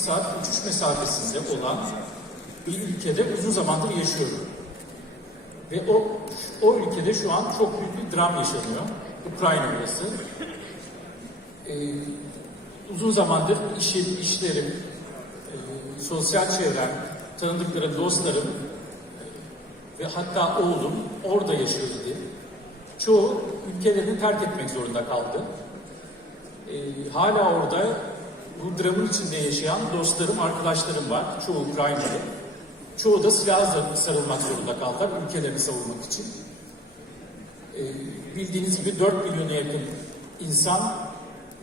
saat uçuş mesafesinde olan bir ülkede uzun zamandır yaşıyorum. Ve o o ülkede şu an çok büyük bir dram yaşanıyor. Ukrayna burası. Ee, uzun zamandır işim, işlerim, e, sosyal çevrem, tanıdıklarım, dostlarım e, ve hatta oğlum orada yaşıyordu diye. Çoğu ülkelerini terk etmek zorunda kaldı. Ee, hala orada bu dramın içinde yaşayan dostlarım, arkadaşlarım var. Çoğu Ukraynalı. Çoğu da silahla sarılmak zorunda kaldılar ülkelerini savunmak için. Ee, bildiğiniz gibi 4 milyona yakın insan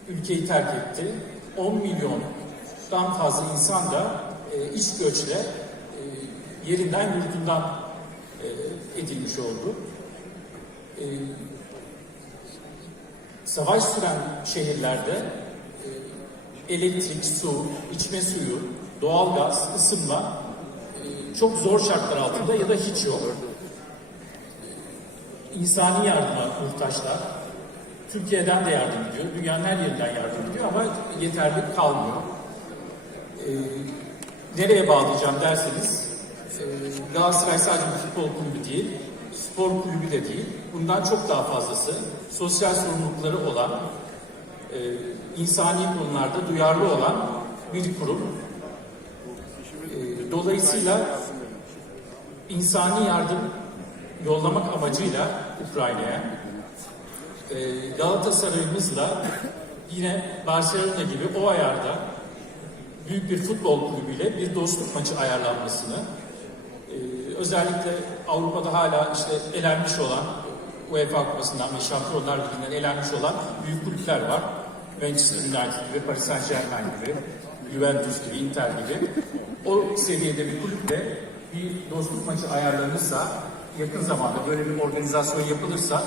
ülkeyi terk etti. 10 milyondan fazla insan da e, iç göçle e, yerinden yurdundan e, edilmiş oldu. E, savaş süren şehirlerde e, elektrik, su, içme suyu, doğalgaz, ısınma e, çok zor şartlar altında ya da hiç yok. İnsani yardıma muhtaçlar. Türkiye'den de yardım ediyor, dünyanın her yerinden yardım ediyor ama yeterli kalmıyor. E, nereye bağlayacağım derseniz, e, Galatasaray sadece bir futbol kulübü değil, spor kulübü de değil. Bundan çok daha fazlası sosyal sorumlulukları olan, e, insani konularda duyarlı olan bir kurum. E, dolayısıyla insani yardım yollamak amacıyla Ukrayna'ya e, Galatasaray'ımızla yine Barcelona gibi o ayarda büyük bir futbol kulübüyle bir dostluk maçı ayarlanmasını ee, özellikle Avrupa'da hala işte elenmiş olan UEFA Kupası'ndan ve Şampiyonlar Ligi'nden elenmiş olan büyük kulüpler var. Manchester United gibi, Paris Saint Germain gibi, Juventus gibi, Inter gibi. O seviyede bir kulüple bir dostluk maçı ayarlanırsa, yakın zamanda böyle bir organizasyon yapılırsa